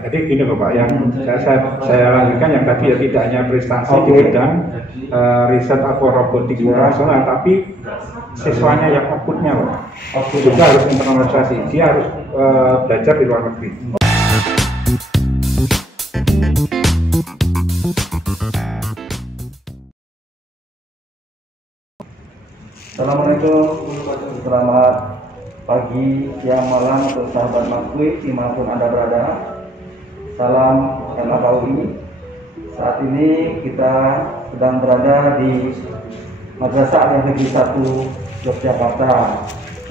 jadi gini loh Pak, yang saya lanjutkan yang tadi ya, tidak hanya prestasi di bidang riset atau robotik operasional, tapi siswanya yang outputnya Pak, juga harus internalisasi, dia harus belajar di luar negeri. Assalamualaikum, selamat pagi, siang, malam untuk sahabat Maskuit dimanapun Anda berada. Salam MAKUI. Saat ini kita sedang berada di Madrasah Negeri 1 Yogyakarta.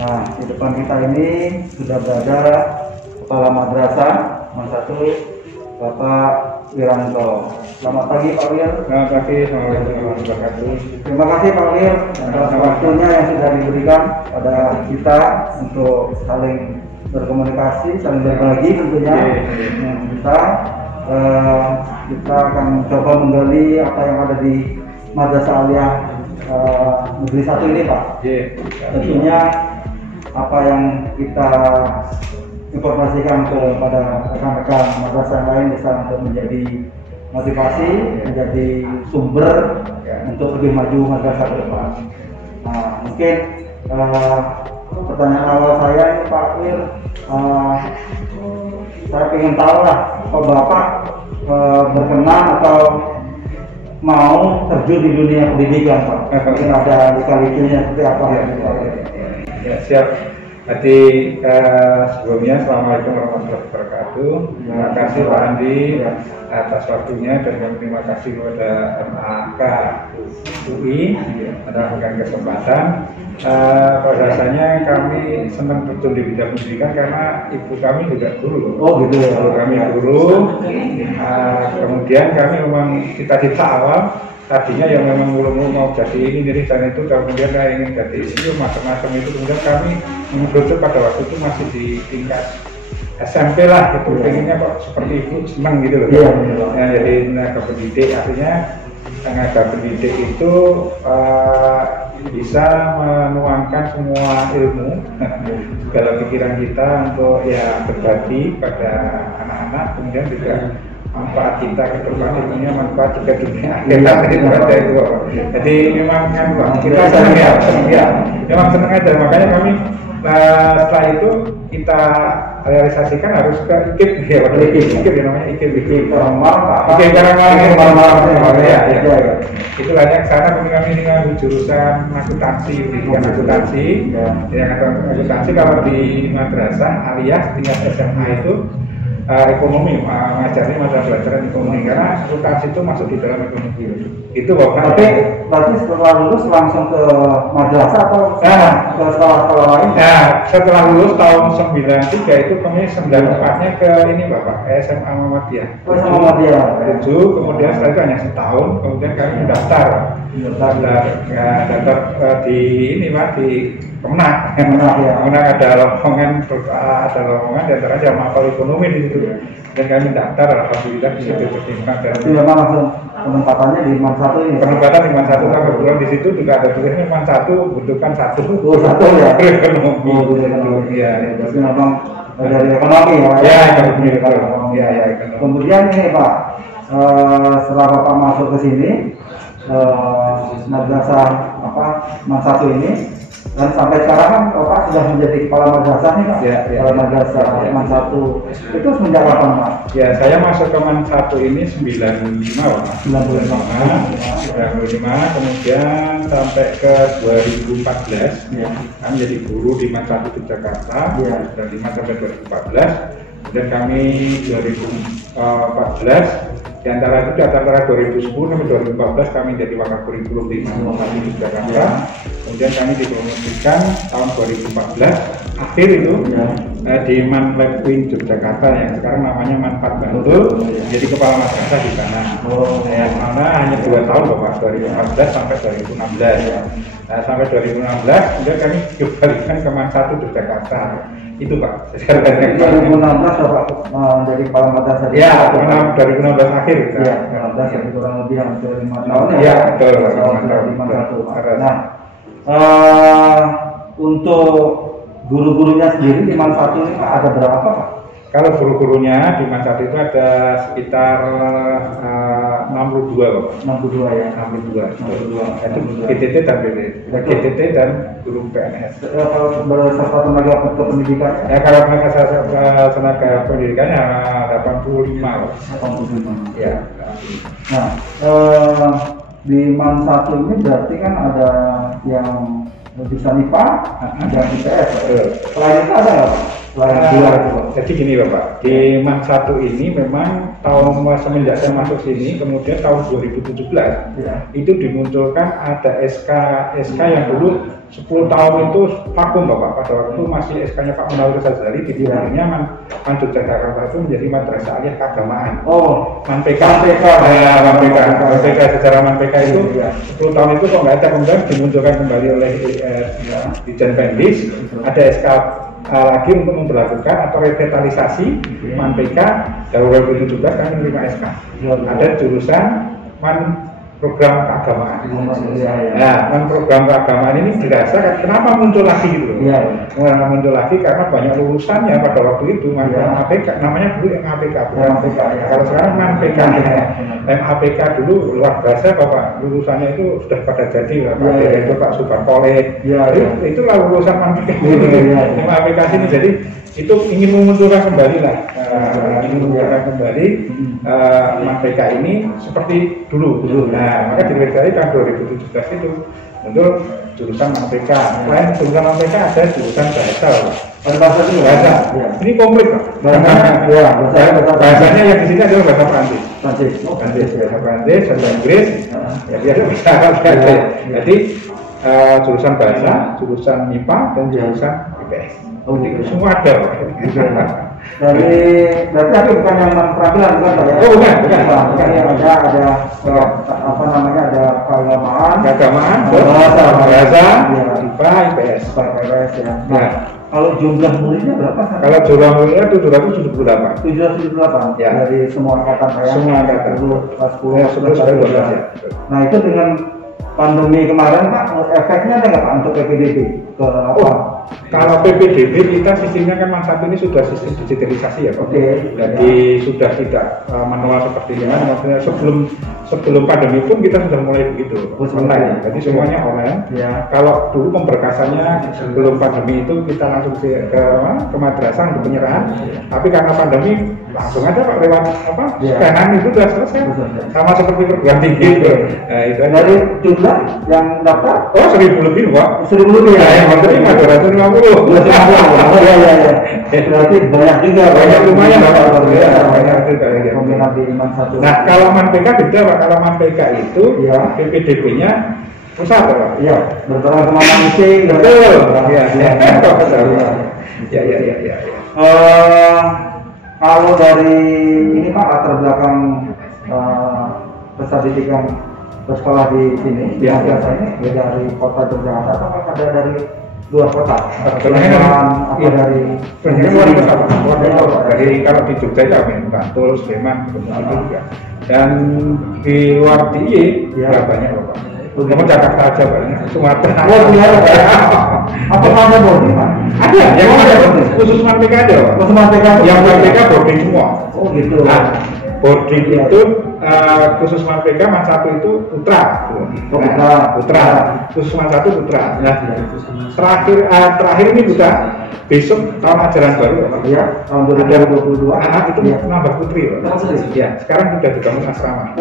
Nah, di depan kita ini sudah berada Kepala Madrasah Man 1 Bapak Wiranto. Selamat pagi Pak Wir. Selamat pagi, assalamualaikum warahmatullahi wabarakatuh. Terima kasih Pak Wir atas waktunya yang sudah diberikan pada kita untuk saling berkomunikasi, saling berbagi tentunya. Kita akan coba menggali apa yang ada di Madrasah Aliyah Negeri 1 ini Pak. Tentunya apa yang kita informasikan kepada rekan-rekan madrasah lain bisa untuk menjadi motivasi, menjadi sumber untuk lebih maju madrasah ke depan. Nah, mungkin pertanyaan awal saya ini Pak Wir, saya ingin tahu lah, kalau Bapak berkenan atau mau terjun di dunia pendidikan Pak, mungkin ada lika-likunya seperti apa? Ya, siap. Jadi sebelumnya Assalamualaikum warahmatullahi wabarakatuh. Terima kasih Pak Andi atas waktunya, dan terima kasih kepada MAKUI mendapatkan kesempatan. Rasanya kami senang terjun di bidang pendidikan karena ibu kami juga guru. Oh gitu ya. Ibu kami guru. Kemudian kami memang cita-cita awal tadinya yang memang mulu-mulu mau jadi ini dan itu, kemudian saya ingin jadi CEO macam-macam itu, kemudian kami mengerucut pada waktu itu masih di tingkat SMP lah gitu, pengennya kok seperti ibu senang gitu loh. Nah, jadi tenaga pendidik, artinya tenaga pendidik itu bisa menuangkan semua ilmu segala pikiran kita untuk ya berbagi pada anak-anak, kemudian juga manfaat kita ke depan, ilmunya manfaat juga dunia akhirat itu. Jadi memang kan kita senang ya, memang senang aja, makanya kami setelah itu kita realisasikan harus ke IKIP ya, IKIP ya namanya IKIP itu banyak sana. Kami dengan jurusan akuntansi, pendidikan akuntansi. Akuntansi kalau di madrasah Aliyah tingkat SMA itu ekonomi, ngajarnya mata pelajaran ekonomi, karena akuntansi itu masuk di dalam ekonomi itu Bapak. Tapi berarti setelah lulus langsung ke madrasah atau ke sekolah-sekolah lain? Nah, setelah lulus tahun 93 itu kami 94-nya ke ini Bapak, SMA Muhammadiyah. SMA Muhammadiyah. 7, kemudian setelah itu hanya setahun, kemudian kami daftar di ini Pak, di Kemenak ada lowongan di antara aja mapel ekonomi di situ, dan kami daftar, alhamdulillah di situ terima. Itu memang langsung penempatannya di Man 1 ini. Penempatan di Man 1, kan kebetulan di situ juga ada tulisnya Man 1 butuhkan 1. Oh, 1 ya. Ekonomi. Iya. Jadi memang dari ekonomi ya. Ekonomi. Kemudian ini Pak, setelah Bapak masuk ke sini madrasah Man 1 ini, dan sampai sekarang kan Bapak sudah menjadi kepala madrasah nih Pak. Kepala madrasah Man 1 itu semenjak kapan Pak? Ya, saya masuk ke Man 1 ini 95 Pak. 95, kemudian sampai ke 2014 kami jadi guru di Man 1 di Jakarta, dari 5 sampai 2014. Kemudian kami 2014 di antara 2010 sampai 2014 kami jadi wakil kurikulum di Man 1 di Jakarta. Kemudian kami dipromosikan tahun 2014 akhir itu di Man Lab Wing Yogyakarta yang sekarang namanya Man 4 Bantul, jadi kepala madrasah di sana. Karena hanya 2 tahun Bapak, 2014 sampai 2016. Nah, sampai 2016 kemudian kami dikembalikan ke Man 1 Yogyakarta. Itu Pak. 2016 Bapak menjadi kepala madrasah. Ya, 2016 akhir. Ya, 2016 jadi kurang lebih hampir 5 tahun ya. Ya, betul. Di Man 1. Nah, untuk guru-gurunya sendiri di Man 1 ini ada berapa Pak? Kalau guru-gurunya di MAN 1 itu ada sekitar 62 Bapak. 62 ya. 62. Itu GTT dan GTT dan guru PNS. Kalau berdasarkan tenaga kependidikan? Ya kalau tenaga pendidikannya 85. 85. Ya. Nah, di MAN 1 ini berarti kan ada yang bisa MIPA dan IPS. Selain itu ada nggak Pak? Jadi gini Bapak, di MAN 1 ini memang semenjak saya masuk sini, kemudian tahun 2017 itu dimunculkan ada SK yang dulu 10 tahun itu vakum Bapak. Pada waktu masih SK-nya Pak Munawir Sazali, dipindahnya MAN Yogyakarta itu menjadi Madrasah Aliyah Keagamaan. MAN PK. MAN PK secara MAN PK itu 10 tahun itu kok nggak ada, kemudian dimunculkan kembali oleh Dijen Pendis, ada SK lagi untuk memperlakukan atau revitalisasi MAN PK. Dari 2017 kami menerima SK. Ada jurusan MAN program keagamaan. Nah, MAN program keagamaan ini dirasakan kenapa muncul lagi gitu. Muncul lagi karena banyak lulusannya pada waktu itu MAN MAPK, namanya dulu MAPK. Kalau sekarang MAN PK. MAPK dulu luar biasa Bapak, lulusannya itu sudah pada jadi Pak Direktur Pak Subartole. Itu lah lulusan MAN PK. MAPK sini, jadi itu ingin memunculkan kembali lah, MAN PK ini seperti dulu. Nah, maka direksi tahun 2017 itu muncul jurusan MAN PK. Selain jurusan MAN PK ada jurusan bahasa. Bahasa itu bahasa. Ini komplit Pak. Bahasanya yang di sini adalah bahasa Prancis. Bahasa Prancis, bahasa Inggris. Ya biasa bahasa Arab. Jadi jurusan bahasa, jurusan MIPA dan jurusan IPS. Semua ada. Berarti tapi bukan yang peradilan bukan Pak ya? Bukan. Ada keagamaan, bahasa, IPA, IPS ya. Nah, kalau jumlah muridnya berapa? Kalau jumlah muridnya 778. 778 ya. Dari semua angkatan ya? Semua angkatan. Kelas 10, ya. Nah itu dengan pandemi kemarin Pak, efeknya ada nggak Pak untuk PPDB? Kalau PPDB kita sistemnya kan MAN 1 ini sudah sistem digitalisasi ya Pak. Jadi sudah tidak manual seperti ini. Maksudnya sebelum pandemi pun kita sudah mulai begitu online. Jadi semuanya online. Kalau dulu pemberkasannya sebelum pandemi itu kita langsung ke madrasah untuk penyerahan. Tapi karena pandemi langsung aja Pak lewat scanan itu sudah selesai. Sama seperti perguruan tinggi itu. Nah, itu dari jumlah yang daftar? 1000 lebih Pak. 1000 lebih ya. Yang menerima 250. Berarti banyak juga. Banyak lumayan Pak. Peminat di MAN 1. Nah, kalau MAN PK beda Pak. Kalau MAN PK itu PPDB-nya pusat Pak. Iya, berperan sama manusia. Betul. Kalau dari ini Pak, latar belakang peserta didik yang bersekolah di sini, di madrasah ini, dari kota Yogyakarta atau ada dari luar kota? Dari luar kota. Dari kalau di Jogja ya Bantul, Sleman, juga. Dan di luar DIY banyak Bapak. Cuma Jakarta aja banyak, Sumatera. Apakah ada boarding Pak? Ada, yang ada khusus MAN PK ada Pak. Yang MAN PK boarding semua. Oh gitu. Nah, boarding itu khusus MAN PK MAN 1 itu putra. Putra. Khusus MAN 1 putra. Nah, terakhir ini sudah besok tahun ajaran baru Pak. Iya, tahun 2022. Itu nambah putri Pak. Ya, sekarang sudah dibangun asrama.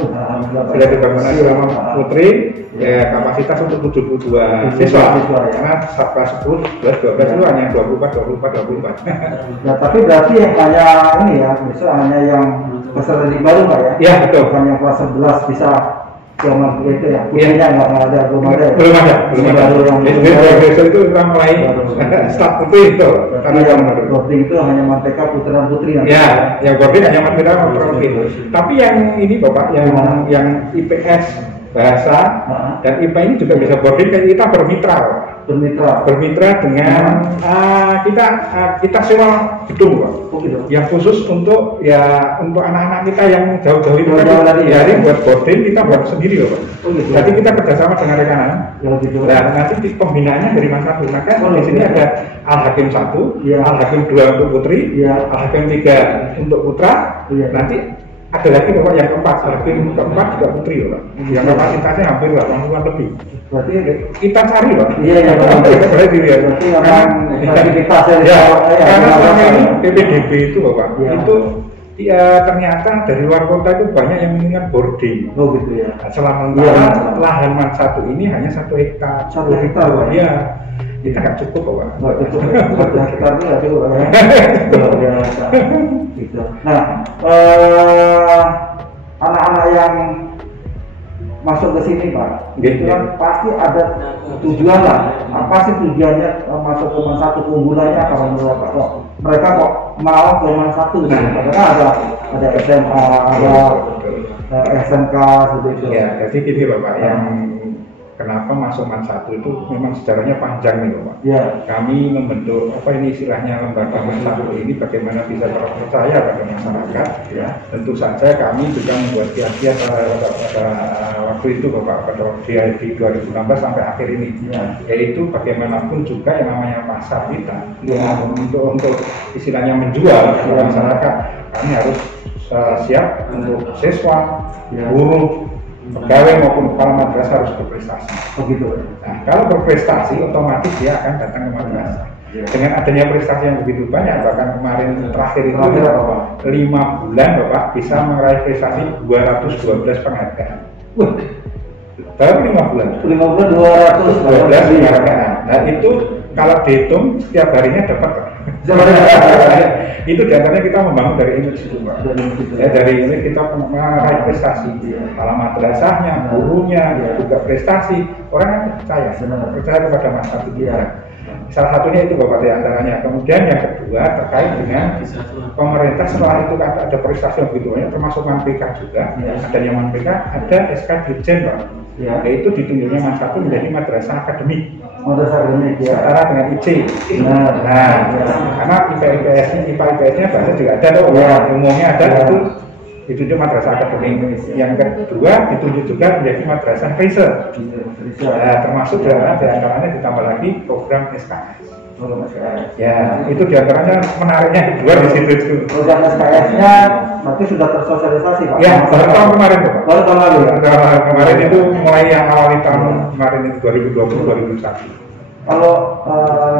Sudah dibangun asrama putri. Ya, kapasitas untuk 72 siswa. Karena kelas 10, 11, 12 itu hanya 24. Nah, tapi berarti yang hanya ini ya, bisa hanya yang peserta didik baru Pak ya? Iya, betul. Bukan yang kelas 11 bisa zaman itu ya, putrinya belum ada. Belum ada. Besok itu kita mulai start putri itu. Karena yang boarding itu hanya MAN PK putra dan putri. Ya, yang boarding hanya MAN PK putra putri. Tapi yang ini Bapak, yang IPS bahasa dan IPA ini juga bisa boarding, kayak kita bermitra. bermitra dengan kita sewa gedung Pak. Yang khusus untuk anak-anak kita yang jauh-jauh itu hari buat boarding kita buat sendiri Pak. Jadi kita kerjasama dengan rekanan. Nah nanti pembinaannya dari Mas Satu. Maka di sini ada Al-Hakim 1, Al-Hakim 2 untuk putri, Al-Hakim 3 untuk putra. Nanti ada lagi Bapak yang keempat, Al-Hakim keempat juga putri Pak. Yang kapasitasnya hampir 80-an lebih. Berarti kita cari Pak. Iya. Berarti karena selama ini PPDB itu Bapak, itu ternyata dari luar kota itu banyak yang menginginkan boarding. Oh gitu ya. Selama lahan Man 1 ini hanya 1 hektar. 1 hektar Pak. Iya. Kita nggak cukup Pak. Nggak cukup. 1 hektar itu nggak cukup Pak. Gitu. Nah, anak-anak yang masuk ke sini Pak, itu kan pasti ada tujuan lah. Apa sih tujuannya masuk ke Man 1, keunggulannya apa menurut Pak? Mereka kok mau ke Man 1 gitu? Karena ada SMA, ada SMK seperti itu. Ya, jadi gini Bapak, yang kenapa masuk Man 1 itu memang sejarahnya panjang nih Bapak. Ya. Kami membentuk istilahnya lembaga Man 1 ini bagaimana bisa terpercaya pada masyarakat. Ya. Tentu saja kami juga membuat kiat-kiat pada waktu itu Bapak, pada di 2016 sampai akhir ini. Ya. Yaitu bagaimanapun juga yang namanya pasar kita. Ya. Untuk istilahnya menjual ke masyarakat, kami harus siap untuk siswa, guru, pegawai maupun kepala madrasah harus berprestasi. Begitu. Nah, kalau berprestasi otomatis dia akan datang ke madrasah. Dengan adanya prestasi yang begitu banyak, bahkan kemarin terakhir itu 5 bulan Bapak bisa meraih prestasi 212 penghargaan. Baru 5 bulan. 5 bulan 212 penghargaan. Nah itu kalau dihitung setiap harinya dapat itu diantaranya kita membangun dari image itu Pak. Dari image kita meraih prestasi, kepala madrasahnya, gurunya, juga prestasi, orang kan percaya kepada masyarakat itu. Salah satunya itu Bapak diantaranya. Kemudian yang kedua terkait dengan pemerintah setelah itu ada prestasi yang begitu banyak, termasuk ManPK juga. Adanya ManPK ada SK Dirjen Pak. Yaitu ditunjuknya Man 1 menjadi madrasah akademik. Setara dengan IC. Karena IPA-IPS-nya bahasa juga ada tuh. Umumnya ada itu madrasah akademik. Yang kedua ditunjuk juga menjadi madrasah riset. Termasuk diantaranya ditambah lagi program SKS. Ya, itu diantaranya menariknya kedua di situ. Program SKS-nya berarti sudah tersosialisasi Pak? Ya, baru tahun kemarin Pak. Baru tahun lalu ya? Kemarin itu mulai yang awal tahun kemarin itu 2020-2021. Kalau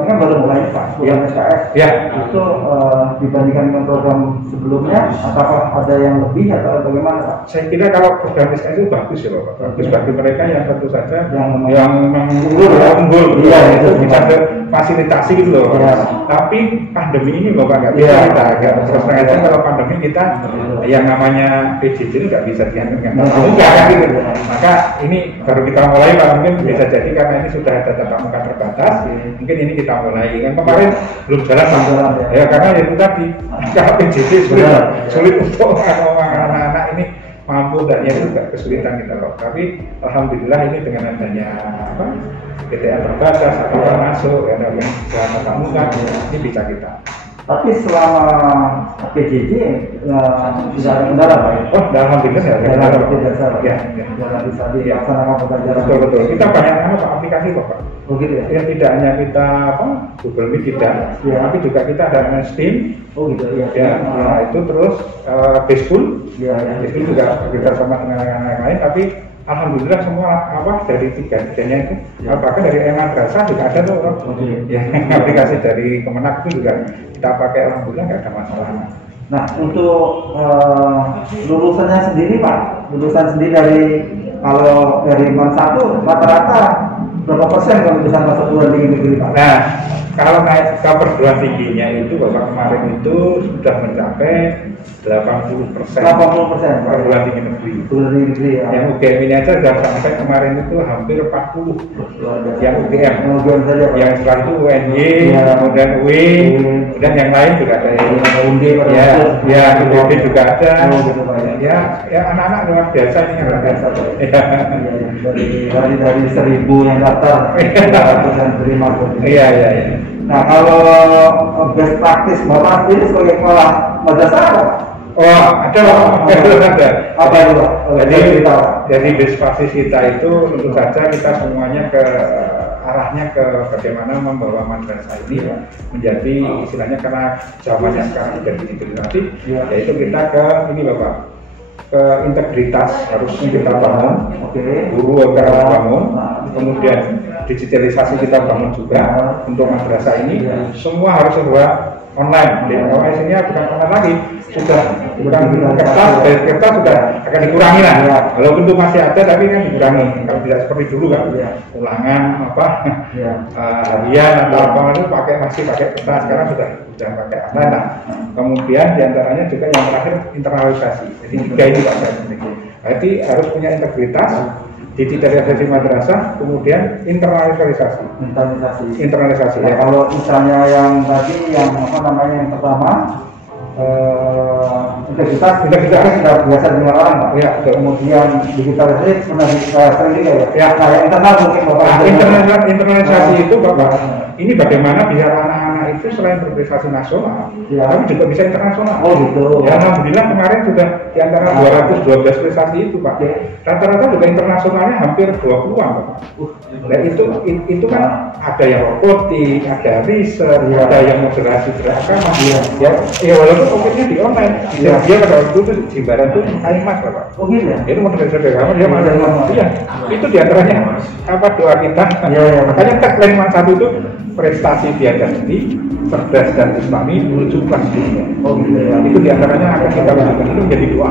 ini kan baru mulai Pak, program SKS. Ya. Itu dibandingkan dengan program sebelumnya, apakah ada yang lebih atau bagaimana Pak? Saya kira kalau program SKS itu bagus ya Pak. Bagus bagi mereka yang tentu saja yang unggul. Iya, itu bisa fasilitasi gitu loh. Tapi pandemi ini Bapak nggak bisa kita terus terang kalau pandemi kita yang namanya PJJ itu nggak bisa dianggap gitu. Maka ini baru kita mulai Pak, mungkin bisa jadi karena ini sudah ada tatap muka terbatas, mungkin ini kita mulai kan kemarin belum jalan Pak. Ya karena itu tadi kalau PJJ sulit untuk anak-anak ini mampu dan itu juga kesulitan kita loh. Tapi alhamdulillah ini dengan adanya PTN terbatas atau masuk ada yang tatap muka ini bisa kita. Tapi selama PJJ tidak ada kendala Pak? Oh, alhamdulillah tidak ada kendala. Tidak bisa dilaksanakan pembelajaran. Betul. Kita banyak aplikasi Pak. Oh gitu ya? Ya tidak hanya kita Google Meet tidak, tapi juga kita ada Steam. Oh gitu ya. Nah itu terus Baseful. Baseful juga kita sama dengan yang lain, tapi alhamdulillah semua dari tiga-tiganya itu, bahkan dari madrasah juga ada tuh aplikasi dari Kemenak itu juga kita pakai, alhamdulillah nggak ada masalah. Nah untuk lulusannya sendiri Pak, lulusan sendiri kalau dari Man 1 rata-rata berapa persen kalau bisa masuk perguruan tinggi negeri Pak? Nah kalau naik ke perguruan tingginya itu Bapak kemarin itu sudah mencapai 80%. 80% perguruan tinggi negeri. Perguruan tinggi negeri ya. Yang UGM ini aja sudah sampai kemarin itu hampir 40. Yang UGM. Yang setelah itu UNY, kemudian UI, Kemudian yang lain juga ada yang undi, UND juga ada. Gitu, Pak. Ya anak-anak luar biasa ini yang biasa. Ya. Dari 1000 yang daftar, yang terima. Iya. Nah, kalau best practice Bapak ini sebagai kepala madrasah apa? Oh, ada. Apa itu, Pak? Jadi best practice kita itu tentu saja kita semuanya arahnya ke bagaimana membawa madrasah ini menjadi istilahnya karena zamannya sekarang sudah digitalisasi, yaitu kita ke ini Bapak, ke integritas harus kita bangun, guru agar bangun, kemudian digitalisasi kita bangun juga untuk madrasah ini, semua harus serba online. Ini bukan online lagi, bukan kertas sudah akan dikurangi lah. Walaupun itu masih ada tapi kan dikurangi. Kalau tidak seperti dulu kan, ulangan harian atau apa itu masih pakai kertas. Sekarang sudah pakai online. Nah, kemudian diantaranya juga yang terakhir internalisasi. Jadi 3 ini Pak saya penting. Berarti harus punya integritas, digitalisasi madrasah, kemudian internalisasi. Ya, kalau misalnya yang tadi yang yang pertama integritas kita biasa dengar orang, Pak. Ya, kemudian digitalisasi sering juga ya. Nah, yang internal mungkin Bapak. Internalisasi itu Bapak. Ini bagaimana biar anak-anak itu selain berprestasi nasional, tapi juga bisa internasional. Oh gitu. Ya, alhamdulillah kemarin sudah di antara 212 prestasi itu Pak. Rata-rata juga internasionalnya hampir 20-an Pak. Dan itu kan ada yang robotik, ada riset, ada yang moderasi gerakan, ya walaupun opennya di online. Dia pada waktu itu Jimbaran itu kain mas Bapak. Oh gitu ya. Itu moderasi gerakan dia mana? Iya. Itu diantaranya doa kita. Makanya tagline satu itu prestasi tiada henti, cerdas dan islami menuju kelas dunia. Oh gitu ya. Itu diantaranya akan kita lakukan itu menjadi doa.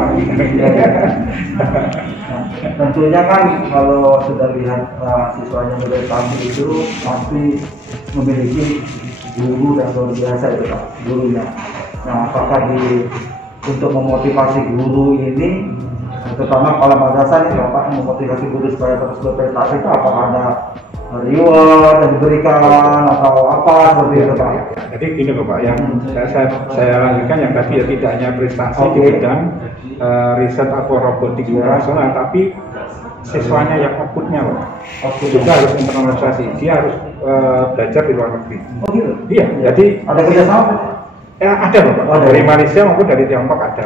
Tentunya kan kalau sudah lihat siswanya mulai tampil itu pasti memiliki guru dan luar biasa itu Pak, gurunya. Nah, apakah untuk memotivasi guru ini, terutama kepala madrasah ini Bapak memotivasi guru supaya terus berprestasi itu apakah ada reward yang diberikan atau apa seperti itu Pak? Jadi gini Bapak, yang saya lanjutkan yang tadi ya tidak hanya prestasi di bidang riset atau robotik internasional, tapi siswanya yang outputnya Pak juga harus internalisasi, dia harus belajar di luar negeri. Oh gitu? Iya, jadi ada kerjasama? Ya ada Bapak, dari Malaysia maupun dari Tiongkok ada.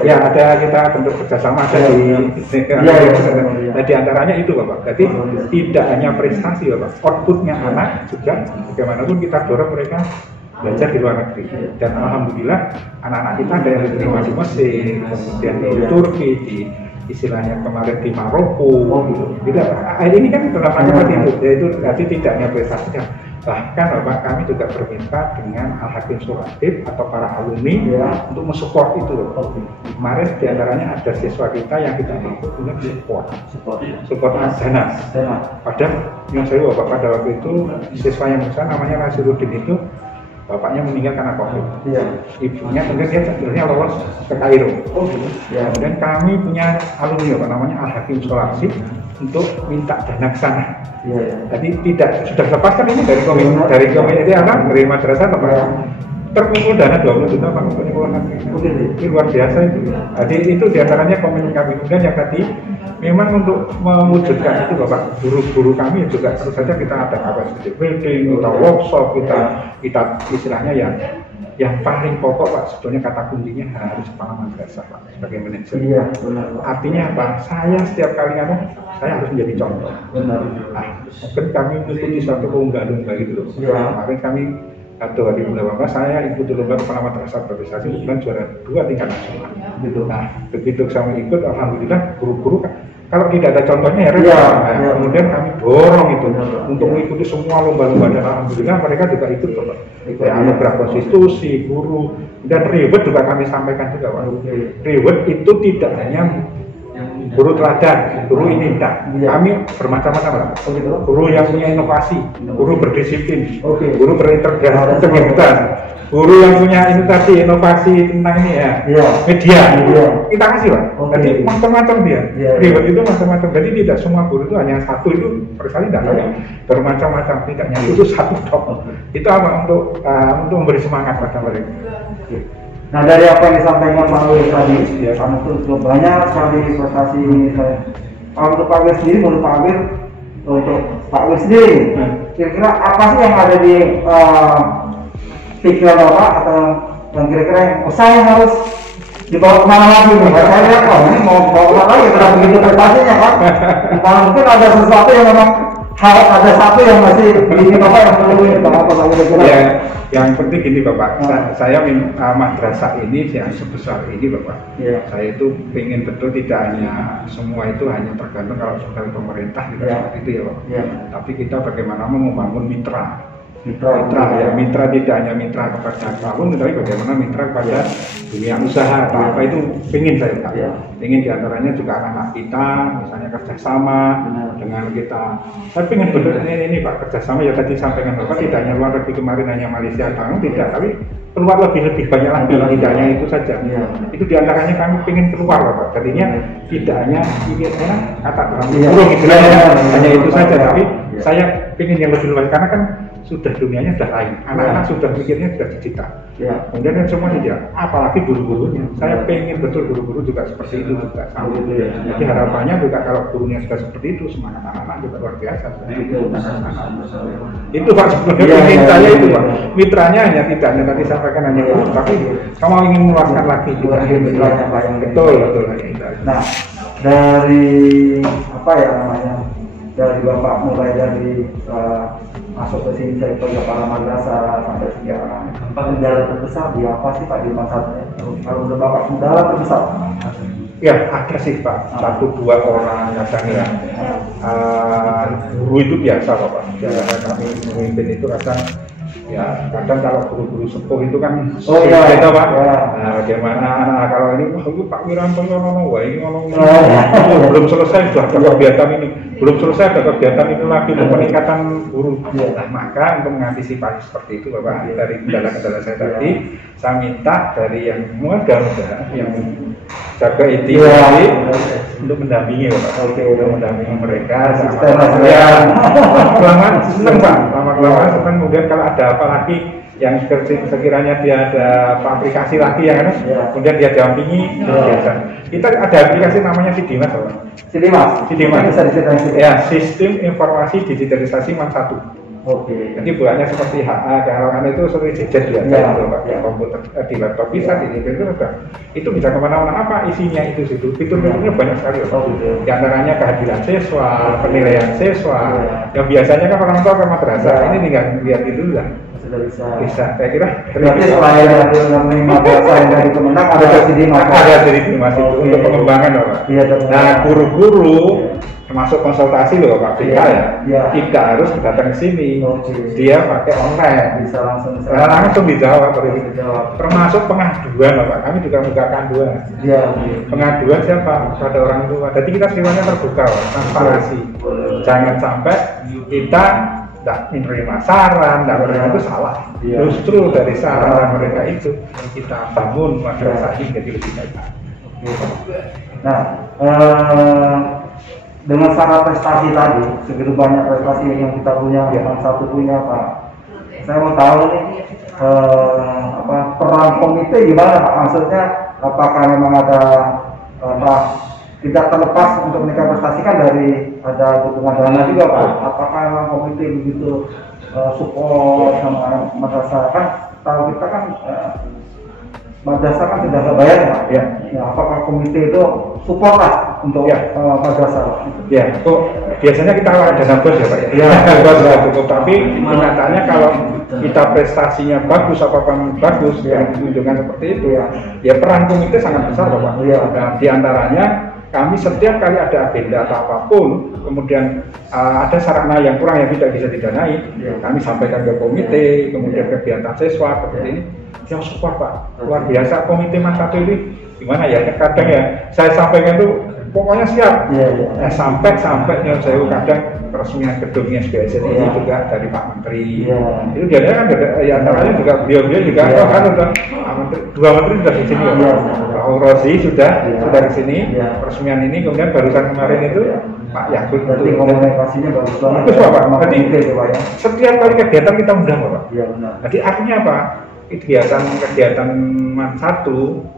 Ya ada, kita bentuk kerjasama ada di negara. Nah, di antaranya itu Bapak. Jadi tidak hanya prestasi Bapak, outputnya anak juga bagaimanapun kita dorong mereka belajar di luar negeri. Dan alhamdulillah anak-anak kita ada yang diterima di Mesir, kemudian di Turki, di istilahnya kemarin di Maroko. Tidak, ini kan dalam rangka itu, yaitu jadi tidak hanya prestasi. Bahkan Bapak kami juga berminta dengan Al-Hakim Suratif atau para alumni untuk mensupport itu loh. Kemarin diantaranya ada siswa kita yang kita mampu punya support dana. Padahal yang saya Bapak pada waktu itu siswa yang besar namanya Nasiruddin itu bapaknya meninggal karena COVID. Ibunya kemudian dia sebenarnya lolos ke Kairo. Kemudian kami punya alumni Bapak namanya Al-Hakim Suratif untuk minta dana ke sana. Jadi tidak sudah lepaskan ini dari komite anak dari madrasah Bapak. Terkumpul dana 20 juta Pak untuk keluarga. Ini luar biasa itu. Jadi itu diantaranya komitmen kami. Kemudian yang tadi memang untuk mewujudkan itu Bapak, guru-guru kami juga terus saja kita ada capacity building, kita workshop, kita istilahnya yang paling pokok Pak, sebetulnya kata kuncinya harus kepala madrasah Pak sebagai manajer. Artinya apa? Saya setiap kali saya harus menjadi contoh. Mungkin kami mengikuti satu lomba-lomba gitu loh. Kemarin kami 2018 saya ikut lomba kepala madrasah berprestasi, kemudian juara 2 tingkat nasional. Nah, begitu kami ikut, alhamdulillah guru-guru kalau tidak ada contohnya kemudian kami dorong itu untuk mengikuti semua lomba-lomba dan alhamdulillah mereka juga ikut Bapak. Ada berapa konstitusi, guru dan reward juga kami sampaikan juga Pak. Reward itu tidak hanya guru teladan, guru ini enggak. Kami bermacam-macam lah. Guru yang punya inovasi, guru berdisiplin, guru berintegritas, guru yang punya ini tadi inovasi tentang ini ya, media. Kita kasih Pak. Jadi macam-macam dia. Ribet itu macam-macam. Jadi tidak semua guru itu hanya satu itu sekali tidak ada. Bermacam-macam, tidak hanya itu satu top. Itu apa untuk memberi semangat pada mereka. Nah, dari apa yang disampaikan Pak Wil tadi, ya kami tuh banyak sekali prestasi saya. Kalau untuk Pak Wil sendiri, menurut Pak Wil, untuk Pak Wil sendiri, kira-kira apa sih yang ada di pikiran Bapak atau yang kira-kira yang saya harus dibawa kemana lagi nih? Saya lihat, oh ini mau bawa kemana lagi, karena begitu prestasinya kan? Kalau mungkin ada sesuatu yang memang ada satu yang masih ini Bapak yang perlu ini Bapak apa kira-kira? Ya, yang penting gini Bapak, saya madrasah ini yang sebesar ini Bapak, saya itu ingin betul tidak hanya semua itu hanya tergantung kalau dari pemerintah tidak seperti itu ya Bapak, tapi kita bagaimana membangun mitra tidak hanya mitra kepada bangun, tapi bagaimana mitra kepada dunia usaha apa itu pengen saya Pak. Pengen diantaranya juga anak-anak kita misalnya kerjasama dengan kita. Saya pengen betul ini Pak, kerjasama ya tadi sampaikan Bapak, tidak hanya luar negeri kemarin hanya Malaysia tidak, tapi keluar lebih banyak lagi, tidak hanya itu saja. Itu diantaranya kami pengen keluar Bapak. Jadinya tidak hanya ini kata kurung hanya itu saja, tapi saya pengen yang lebih luas karena kan sudah dunianya sudah lain, anak-anak sudah mikirnya sudah digital. Kemudian kan semua tidak, apalagi guru-gurunya. Saya pengen betul guru-guru juga seperti itu juga. Jadi harapannya juga kalau gurunya sudah seperti itu, semangat anak-anak juga luar biasa. Itu Pak sebenarnya ingin saya itu Pak. Mitranya hanya tidak hanya tadi sampaikan hanya guru, tapi kamu ingin meluaskan lagi juga. Betul. Nah, dari apa ya namanya? Dari Bapak mulai dari masuk ke sini saya ke para madrasah sampai sekarang. Kendala terbesar di apa sih Pak di masanya? Kalau udah Bapak kendala terbesar? Ya ada sih Pak, 1-2 orang kadang ya. Guru itu biasa Bapak. Biasa kami memimpin itu kadang kalau guru-guru sepuh itu kan beda Pak. Nah, bagaimana kalau ini Pak Wiranto ngomong belum selesai sudah ada kegiatan ini, belum selesai ada kegiatan itu lagi peningkatan guru. Nah, maka untuk mengantisipasi seperti itu Bapak, dari kendala-kendala saya tadi, saya minta dari yang muda yang jaga itu untuk mendampingi Bapak, untuk mendampingi mereka. Lama-kelamaan senang Pak, lama-kelamaan senang. Kemudian kalau ada apa lagi yang sekiranya dia ada aplikasi lagi ya kan, kemudian dia dampingi biasa. Kita ada aplikasi namanya Sidimas Bapak. Sidimas. Ya, Sistem Informasi Digitalisasi MAN 1. Jadi bukannya seperti HA, kalau itu sering jejer dia Pak, di komputer, di laptop bisa, di komputer juga. Itu bisa kemana-mana, apa isinya itu situ. Fitur-fiturnya banyak sekali. Di antaranya kehadiran siswa, penilaian siswa. Yang biasanya kan orang tua ke madrasah, ini tinggal lihat itu lah. Bisa, saya kira. Berarti selain dari madrasah yang dari Kemenang ada Sidimas itu untuk pengembangan Bapak. Nah, guru-guru termasuk konsultasi loh Pak BK tidak harus datang ke sini, dia pakai online, bisa langsung dijawab. Termasuk pengaduan Pak, kami juga buka panduan. Pengaduan siapa? Pada orang tua. Jadi kita sifatnya terbuka, transparansi. Jangan sampai kita tidak menerima saran, itu salah. Justru dari saran mereka itu kita bangun madrasah ini jadi lebih baik. Nah, dengan syarat prestasi tadi, segitu banyak prestasi yang kita punya, yang satu punya Pak. Saya mau tahu nih, peran komite gimana Pak? Maksudnya, apakah memang ada tidak terlepas untuk meningkat prestasi kan dari ada dukungan dana juga Pak? Apakah memang komite begitu support sama madrasah? Kan tahu kita kan madrasah kan tidak bayar Pak. Apakah komite itu support lah untuk madrasah? Biasanya kita ada dana bos ya Pak ya. Bos sudah cukup, tapi kenyataannya kalau kita prestasinya bagus, apapun bagus, yang kunjungan seperti itu ya peran komite sangat besar Bapak. Nah, di antaranya kami setiap kali ada agenda atau apapun, kemudian ada sarana yang kurang yang tidak bisa didanai, kami sampaikan ke komite, kemudian kegiatan siswa seperti ini, dia support Pak, luar biasa. Komite MAN 1 ini gimana ya, kadang ya saya sampaikan itu pokoknya siap. Iya. Sampai nyuwun sewu kadang peresmian gedung SBSN ini juga dari Pak Menteri. Itu dia kan ya antaranya juga beliau juga kan udah dua menteri sudah di sini ya. Pak Rozi sudah di sini. Peresmian ini kemudian barusan kemarin itu Pak Yakut. Berarti komunikasinya bagus banget. Bagus Pak. Berarti setiap kali kegiatan kita undang Pak. Iya benar. Jadi artinya apa? Kegiatan MAN 1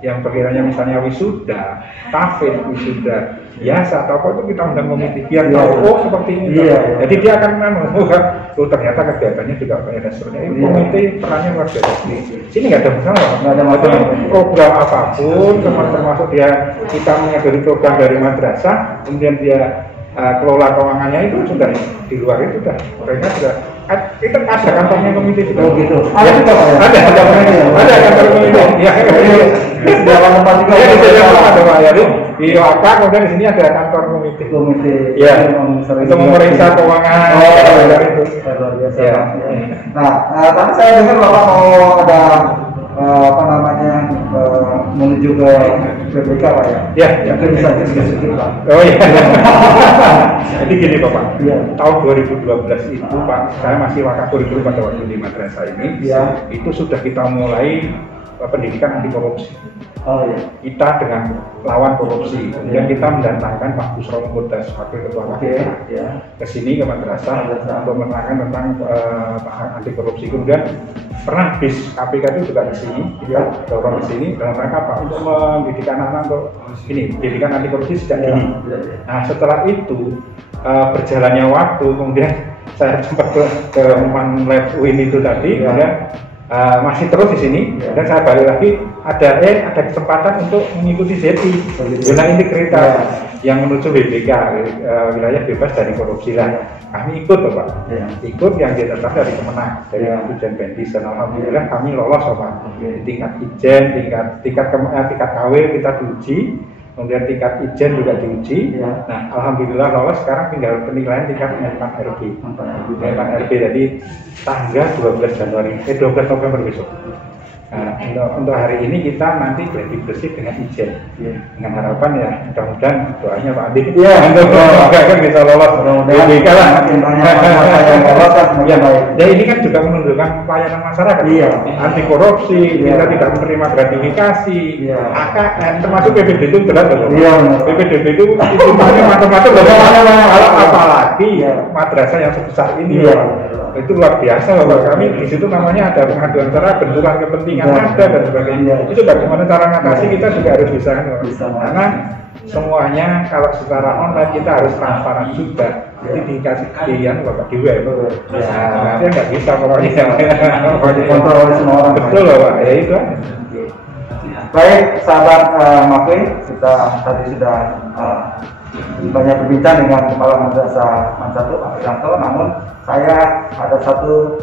yang perkiranya misalnya wisuda, tafid, wisuda biasa atau apa itu kita undang komite biar tahu seperti ini. Jadi dia akan menemukan ternyata kegiatannya juga banyak dasarnya. Ini komite perannya luar biasa. Sini nggak ada masalah. Program apapun termasuk kita menyadari program dari madrasah, kemudian dia kelola keuangannya itu sudah di luar itu sudah mereka sudah kita ada kantornya komite juga. Oh gitu. Ada juga Pak ya? Ada kantor komite. Ya. Di dalam tempat juga. Ya, di dalam ada Pak ya. Di WAK kemudian di sini ada kantor komite. Ya. Untuk memeriksa keuangan. Itu luar biasa. Ya. Nah, tadi saya dengar Bapak mau ada menuju ke PBK Pak ya? Ya. Mungkin bisa sedikit Pak. Oh iya. Jadi gini Bapak, tahun 2012 itu Pak, saya masih wakakurikulum pada waktu di madrasah ini, itu sudah kita mulai pendidikan anti korupsi. Kita dengan lawan korupsi, kemudian kita mendatangkan Pak Busro Mudas, Wakil Ketua KPK, ke sini ke madrasah untuk menerangkan tentang anti korupsi. Kemudian pernah bis KPK itu juga di sini, dorong ke sini dalam rangka Pak untuk mendidik anak-anak untuk ini pendidikan anti korupsi sejak dini. Nah setelah itu berjalannya waktu, kemudian saya sempat ke MAN Lab UIN itu tadi, kemudian masih terus di sini, dan saya balik lagi ada kesempatan untuk mengikuti ZEPI, zona integritas yang menuju WBK, wilayah bebas dari korupsi lah. Kami ikut Pak, ikut yang ditetapkan dari Kemenang, dari Ujian Bendis, dan alhamdulillah kami lolos Pak. Tingkat Ijen, tingkat KW kita diuji. Kemudian tingkat Ijen juga diuji. Nah, alhamdulillah lolos. Sekarang tinggal penilaian tingkat M4RB. M4RB jadi tanggal 12 November besok. Nah, untuk hari ini kita nanti gladi bersih dengan Ijen. Dengan harapan ya mudah-mudahan doanya Pak Andi. Kan bisa lolos. WBK lah. Ya ini kan juga menunjukkan pelayanan masyarakat. Anti korupsi, kita tidak menerima gratifikasi. Termasuk PPDB itu berat loh. PPDB itu macam-macam. Apalagi madrasah yang sebesar ini. Itu luar biasa Bapak. Kami di situ namanya ada pengaduan cara benturan kepentingan ada dan sebagainya. Itu bagaimana cara mengatasi kita juga harus bisa karena semuanya kalau secara online kita harus transparan juga. Jadi dikasih pilihan Bapak di web. Nah, dia nggak bisa pokoknya Kontrol oleh semua orang. Betul loh Pak. Ya itu. Baik sahabat Mafri, kita tadi sudah banyak berbincang dengan Kepala Madrasah MAN 1 Pak Wiranto, namun saya ada satu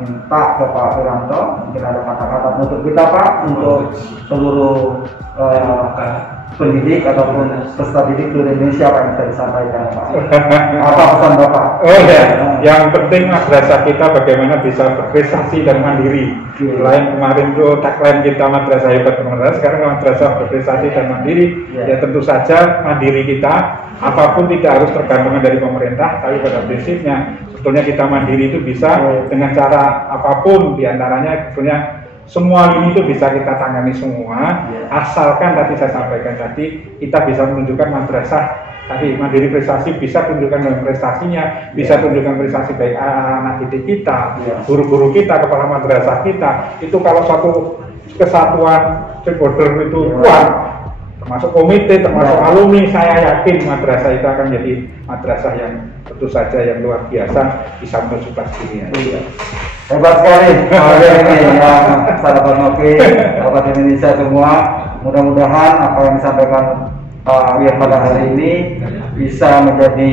minta ke Pak Wiranto, mungkin ada kata-kata untuk kita Pak, untuk seluruh pendidik ataupun peserta didik seluruh Indonesia Pak yang bisa disampaikan Pak. Apa pesan Bapak? Yang penting madrasah kita bagaimana bisa berprestasi dan mandiri. Selain kemarin itu tagline kita madrasah hebat bermadrasah, sekarang madrasah berprestasi dan mandiri. Ya tentu saja mandiri kita apapun tidak harus tergantung dari pemerintah, tapi pada prinsipnya sebetulnya kita mandiri itu bisa dengan cara apapun, diantaranya sebetulnya semua ini itu bisa kita tangani semua, asalkan tadi saya sampaikan tadi kita bisa menunjukkan madrasah tadi mandiri prestasi, bisa tunjukkan prestasinya, bisa tunjukkan prestasi baik anak didik kita, guru-guru kita, kepala madrasah kita. Itu kalau satu kesatuan stakeholder itu kuat, termasuk komite, termasuk alumni, saya yakin madrasah itu akan jadi madrasah yang tentu saja yang luar biasa bisa menuju kelas dunia. Hebat sekali ini yang sahabat Mafri, sahabat Indonesia semua. Mudah-mudahan apa yang disampaikan Pak pada hari ini bisa menjadi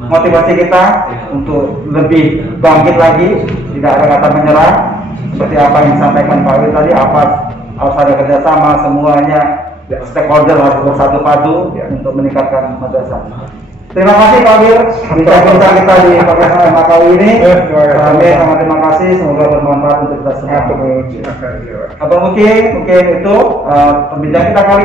motivasi kita untuk lebih bangkit lagi, tidak ada kata menyerah. Seperti apa yang disampaikan Pak Wir tadi, harus ada kerjasama semuanya, stakeholder harus bersatu padu untuk meningkatkan madrasah. Terima kasih Pak Wir, bincang-bincang kita di podcast kali ini. Kami sangat terima kasih, semoga bermanfaat untuk kita semua. Apa mungkin itu pembicaraan kita kali ini.